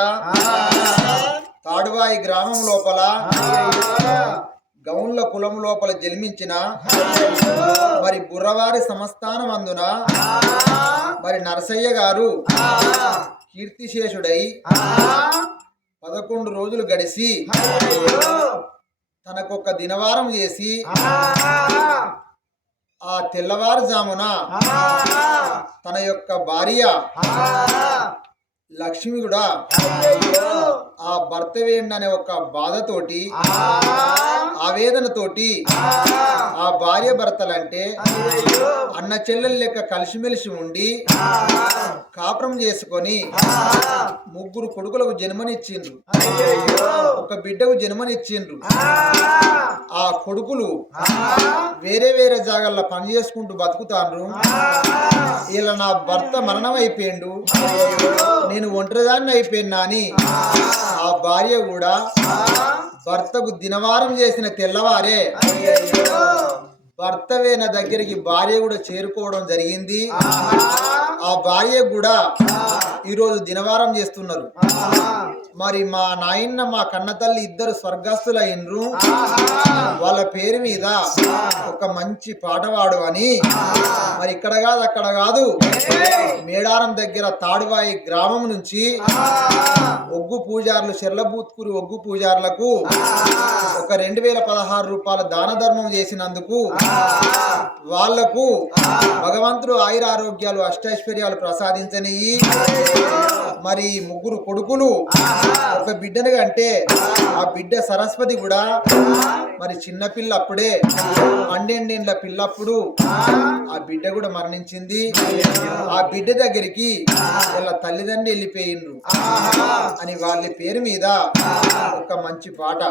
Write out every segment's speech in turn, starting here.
దగ్గర తాడువాయి గ్రామం లోపల గౌన్ల కులం లోపల జన్మించిన మరి బుర్రవారి సంస్థానం అందున మరి నరసయ్య గారు కీర్తిశేషుడై పదకొండు రోజులు గడిచి తనకొక దినవారం చేసి ఆ తెల్లవారుజామున తన యొక్క భార్య లక్ష్మి కూడా ఆ భర్త వేయండి అనే ఒక బాధతోటి ఆవేదనతోటి ఆ భార్య భర్తలంటే అన్న చెల్లెలు లెక్క కలిసిమెలిసి ఉండి కాపురం చేసుకొని ముగ్గురు కొడుకులకు జన్మనిచ్చిండ్రు. ఒక బిడ్డకు జన్మనిచ్చిండ్రు. ఆ కొడుకులు వేరే వేరే జాగాల్లో పని చేసుకుంటూ బతుకుతాను ఇలా నా భర్త మరణం అయిపోయిండు నేను ఒంటరిదాన్ని అయిపోయినా అని ఆ భార్య కూడా భర్తకు దినవారం చేసిన తెల్లవారే భర్త వేన దగ్గరికి భార్య కూడా చేరుకోవడం జరిగింది. ఆ భార్య కూడా ఈరోజు దినవారం చేస్తున్నారు. మరి మా నాయన్న మా కన్న తల్లి ఇద్దరు స్వర్గస్థులైనరు. వాళ్ళ పేరు మీద ఒక మంచి పాటవాడు అని. మరి ఇక్కడ కాదు అక్కడ కాదు. మేడారం దగ్గర తాడువాయి గ్రామం నుంచి ఒగ్గు పూజారులు చెర్లబూత్కూరు ఒగ్గు పూజారులకు ఒక రెండు వేల పదహారు రూపాయల దాన ధర్మం చేసినందుకు వాళ్ళకు భగవంతుడు ఆయుర ఆరోగ్యాలు అష్టైశ్వర్యాలు ప్రసాదించనియి మరి ముగ్గురు కొడుకులు ఒక బిడ్డను అంటే ఆ బిడ్డ సరస్వతి కూడా మరి చిన్న పిల్ల అప్పుడే పన్నెండేండ్ల పిల్లప్పుడు ఆ బిడ్డ కూడా మరణించింది. ఆ బిడ్డ దగ్గరికి వాళ్ళ తల్లిదండ్రులు వెళ్ళిపోయిండ్రు. అని వాళ్ళ పేరు మీద ఒక మంచి పాట.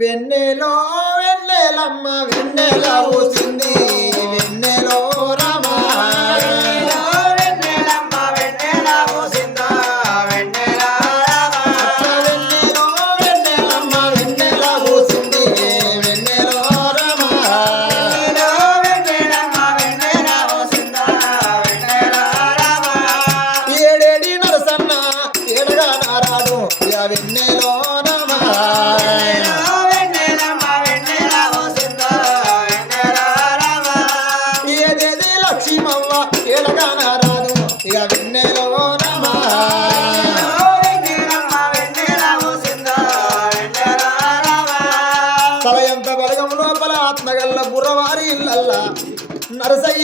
వెన్నెలో వెన్నెలమ్మ వెన్నెల ఊసింది.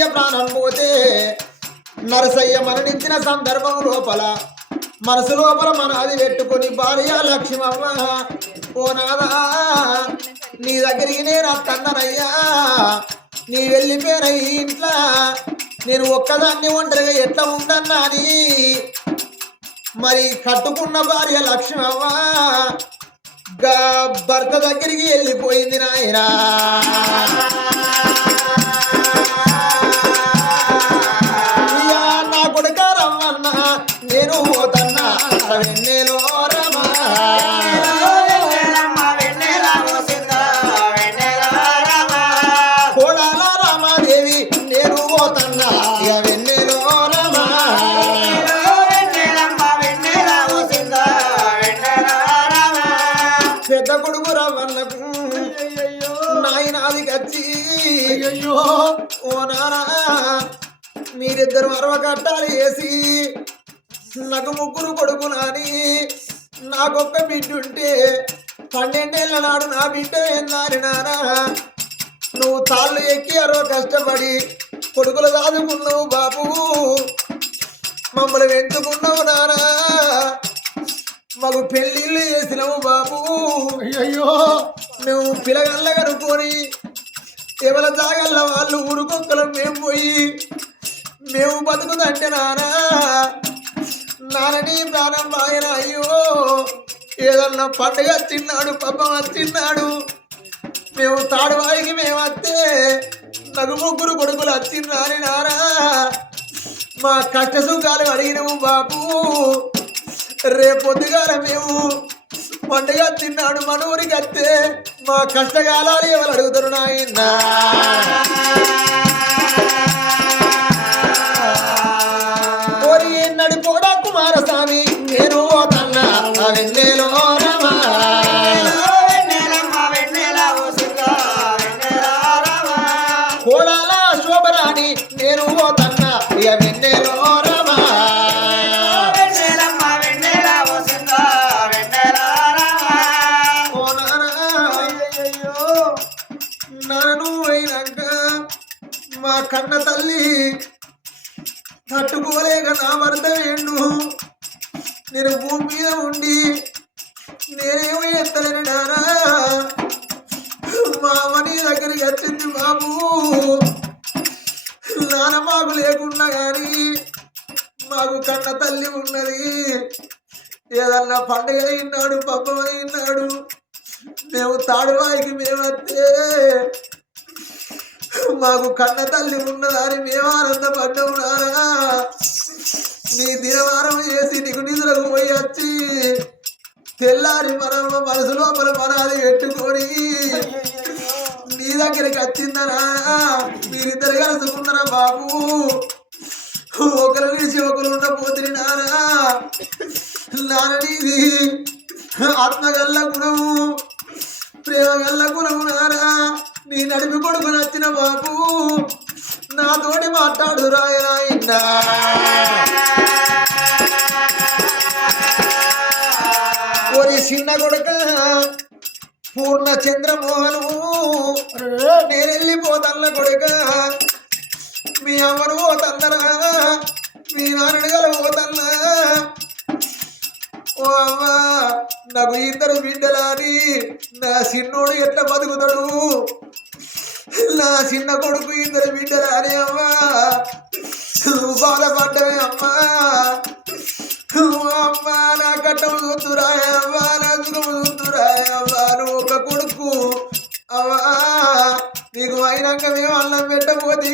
నరసయ్య ప్రాణం పోతే నరసయ్య మరణించిన సందర్భం లోపల మనసు లోపల మన అది పెట్టుకొని భార్య లక్ష్మమ్మ ఓ నాదా నీ దగ్గరికి నేను అత్తన్ననయ్యా నీ వెళ్ళిపోయిన ఇంట్లో నేను ఒక్కదాన్ని ఒంటరిగా ఎట్లా ఉండన్నా అని మరి కట్టుకున్న భార్య లక్ష్మమ్మ గా భర్త దగ్గరికి వెళ్ళిపోయింది నాయనా. నేను పోతన్నా వెన్నెలో రమా. కోడాల రామాదేవి నేను పోతన్నా వెన్నెలో రమా. పెద్ద కొడుకు రమ్మన్నకు నాయనాది కచ్చి అయ్యో ఓ నానా మీరిద్దరు మరవ కట్టాలి వేసి నాకు ముగ్గురు కొడుకు నాని. నాకొక్క బిడ్డ ఉంటే పన్నెండేళ్ళ నాడు నా బిడ్డ ఏందాని నానా నువ్వు తాళ్ళు ఎక్కి అరవ కష్టపడి కొడుకులు దాదుకున్నావు బాబు. మమ్మల్ని వెంటుకున్నావు నానా? మాకు పెళ్ళిళ్ళు చేసినావు బాబు. అయ్యో నువ్వు పిలగల్ల కనుక్కొని ఎవల జాగల్ల వాళ్ళు ఊరుకొక్కలు మేము పోయి మేము బతుకుదంటే నానా? నాన్నని ప్రారంభమైన అయ్యో ఏదన్నా పండుగ తిన్నాడు పాపం తిన్నాడు. మేము తాడువాయికి మేము వస్తే నగు ముగ్గురు కొడుకులు వచ్చిండ్రాని నారా. మా కష్ట సుఖాలు అడిగినము బాబు. రేపొద్దుగాల మేము పండుగ తిన్నాడు మన ఊరికి వస్తే మా కష్టకాలాలు ఎవరు అడుగుతారు నాయన్నా కుమారస్వామి నేను పోతన్నా వెన్నెలో రమా. ఓ కోడాల శోభరాణి నేను పోతన్నా వెన్నెలో లేకున్నా కానీ మాకు కన్న తల్లి ఉన్నది. ఏదన్నా పండుగ అయినాడు పబ్బం అయినాడు మేము తాడువాయికి మేము మాకు కన్న తల్లి ఉన్నదని మేము ఆనందపడ్డాము నానా నీ దినవారం చేసి నీకు నిధులకు పోయి వచ్చి తెల్లారి మనం మనసు లోపల మనాలి పెట్టుకొని నీ దగ్గరికి వచ్చిందనా మీరిద్దరు కలుసుకున్నారా బాబు? ఒకరు నిలిచి ఒకరు ఉండబోతుంది నానా నాన్న నీది ఆత్మగల్ల గుణము ప్రేమ గల్ల గుణము నానా నీ నడిపి కొడుకు నచ్చిన బాబు నాతోటి మాట్లాడు రాయరాయిన్నా ఓరి చిన్న కొడుక పూర్ణ చంద్రమోహను నేను వెళ్ళిపోతన్న కొడుక. మీ అమ్మను పోతన్నరా? మీ నాన్నని గల పోతన్నా ఓ అమ్మ నాకు ఇద్దరు బిడ్డలాని నా చిన్నోడు ఎట్లా బతుకుతాడు? నా చిన్న కొడుకు ఇద్దరు బిడ్డలాని అమ్మ. నువ్వు బాధపడ్డవే అమ్మా. అమ్మా నా కట్టము చూతురాయ అమ్మా నా చూడము అవ్వా నీకు అయినాక మేము అన్నం పెట్టబోతి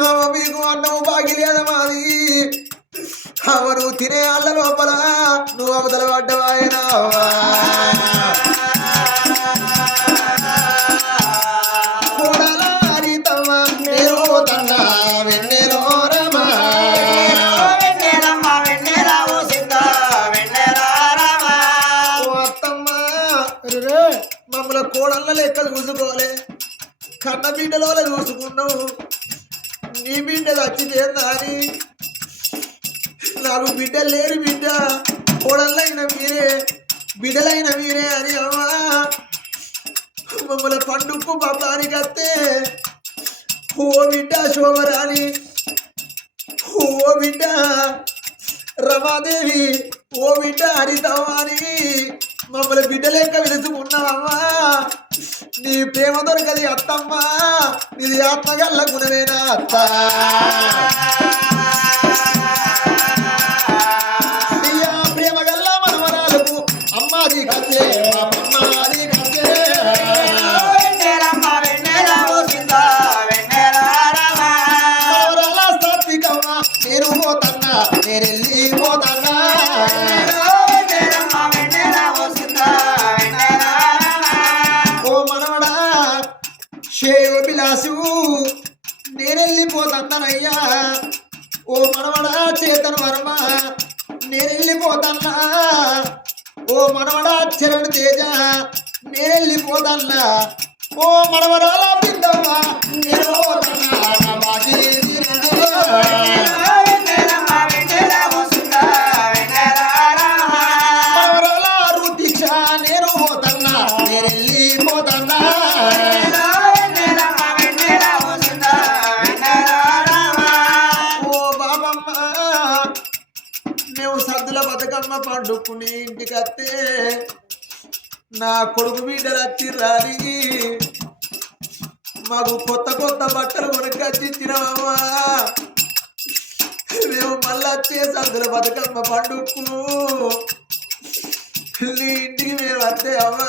అవ్వ మీకు అన్నము బాగిలేదమాది లేదా అవ్వ నువ్వు తినే అల్ల లోపల నువ్వు అవతల పడ్డవాయన బిడ్డలో నీ బిడ్డ చచ్చిపోయిందా అని నాకు బిడ్డ లేరు బిడ్డ కోడళ్ళైన మీరే బిడ్డలైన మీరే అని అమ్మా. మమ్మల్ని పండుకు పాపానికి అత్తే ఓ బిడ్డ శోభరాని ఓ బిడ్డ రమాదేవి ఓ బిడ్డ హరితవాని మమ్మల్ని బిడ్డ లెక్క విలుచుకున్నావమ్మా నీ ప్రేమ దొరకది అత్తమ్మా. ఇది ఆత్మగల్ల గుణమేనా? అత్త ప్రేమ గల్ల మనవరాలకు అమ్మాది కచ్చే అమ్మాది కచ్చే నేను పోతన్నా నేను వెళ్ళి పోతన్నా. అయ్యా. ఓ మనవడా చేతన వర్మ నేనెళ్ళిపోతన్నా. ఓ మనవడా చరణ్ తేజ నేనెళ్ళిపోతన్నా. ఓ మనవరాల బిడ్డవ్వ నేను కత్తే నా కొడుకు బిడ్డలు వచ్చి రాని మాకు కొత్త కొత్త బట్టలు కొనుక్కొచ్చి ఇచ్చినామమ్మా మేము మళ్ళా వచ్చే సద్దుల బతుకమ్మ పండుగకు. నీ ఇంటికి మేము వస్తే అమ్మా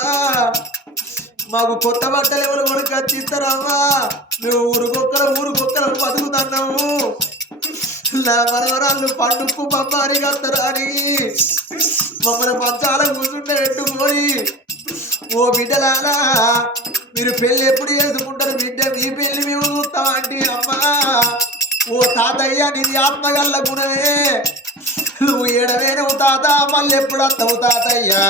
మాకు కొత్త బట్టలు ఎవరు కొనుక్కొచ్చి ఇస్తారమ్మా మేము ఊరుకొక్కరు ఊరుకొక్కరు బతుకుతున్నాము. నా మనవరాళ్ళు పండుక్కు పబ్బాని కత్తరాని మమ్మల్ని మంచాల కూర్చుంటే పోయి ఓ బిడ్డలారా మీరు పెళ్ళి ఎప్పుడు చేసుకుంటారు? బిడ్డ మీ పెళ్ళి మేము చూస్తాం అంటే అమ్మా. ఓ తాతయ్య నీది ఆత్మగల్ల గుణమే. నువ్వు ఏడవేనవు తాత మళ్ళీ ఎప్పుడు వస్తావు తాతయ్యా?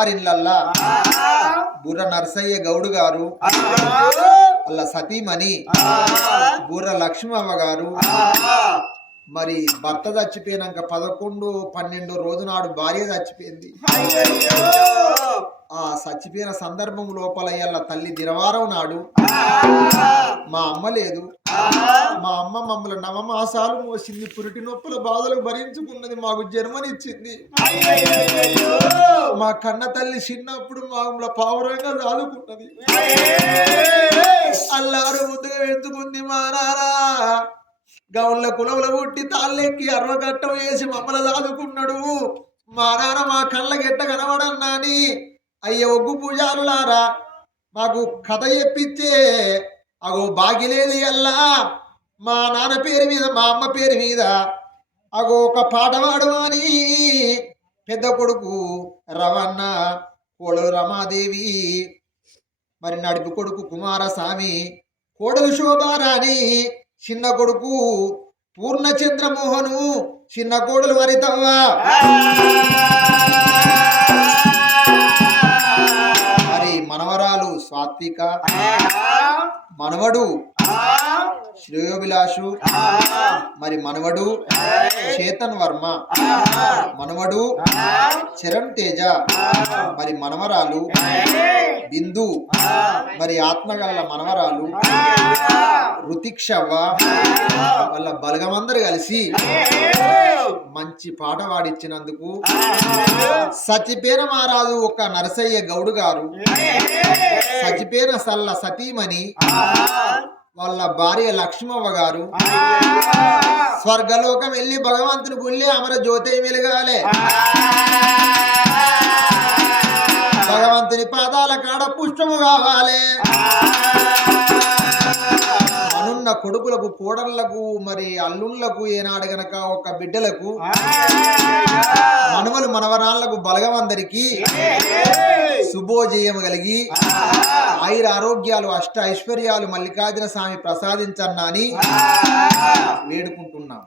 బుర్రవారిళ్ళల్లా బుర్ర నర్సయ్య గౌడు గారు. అల్ల సతీమణి. బుర్ర లక్ష్మవ్వ గారు. మరి భర్త చచ్చిపోయినాక పదకొండు పన్నెండు రోజు నాడు భార్య చచ్చిపోయింది. ఆ చచ్చిపోయిన సందర్భం లోపల తల్లి దినవారం నాడు మా అమ్మ లేదు. మా అమ్మ మమ్మల్ని నవమాసాలు మోసింది పురిటి నొప్పుల బాధలు భరించుకున్నది మాకు జన్మనిచ్చింది. మా కన్న తల్లి చిన్నప్పుడు మా పావురంగా దాదుకున్నది అల్లారు ముద్దుగా పెంచుకుంది మా నారా గౌళ్ళ కులవుల పుట్టి తాళ్ళెక్కి అర్వగట్టం వేసి మమ్మల్ని దాదుకున్నాడు. మా నాన్న మా కళ్ళ గెట్ట కనబడన్నాని అయ్య ఒగ్గు పూజారులారా మాకు కథ చెప్పిచ్చే అగో బాగిలేదు అల్లా మా నాన్న పేరు మీద మా అమ్మ పేరు మీద అగో ఒక పాట పాడమని అని పెద్ద కొడుకు రవణ కోడలు రమాదేవి మరి నడుపు కొడుకు కుమారస్వామి కోడలు శోభారాణి చిన్న కొడుకు పూర్ణచంద్రమోహను చిన్న కోడలు వరితవ్వ మరి మనవరాలు సాత్విక మనవడు శ్రేయోభిలాషు మరి మనవడు చేతన్ వర్మ మనవడు చరణ్ తేజ మరి మనవరాలు బిందు మరి ఆత్మగల మనవరాలు రుతిక్షవ్వ వాళ్ళ బలగమందరు కలిసి మంచి పాట పాడిచ్చినందుకు సచిపేన మహారాజు ఒక నరసయ్య గౌడు గారు సచిపేన సల్ల సతీమణి వాళ్ళ భార్య లక్ష్మవ్వ గారు స్వర్గలోకం వెళ్ళి భగవంతుని గుళ్ళి అమర జ్యోతి మెలగాలే భగవంతుని పాదాల కాడ పుష్పము కావాలే. అనున్న కొడుకులకు కోడళ్ళకు మరి అల్లుళ్ళకు ఏనాడు గనక ఒక బిడ్డలకు మనవలు మనవరాళ్ళకు బలగమందరికి శుభోజయం కలిగి ఆయుర ఆరోగ్యాలు అష్ట ఐశ్వర్యాలు మల్లికార్జున స్వామి ప్రసాదించన్నా అని వేడుకుంటున్నాం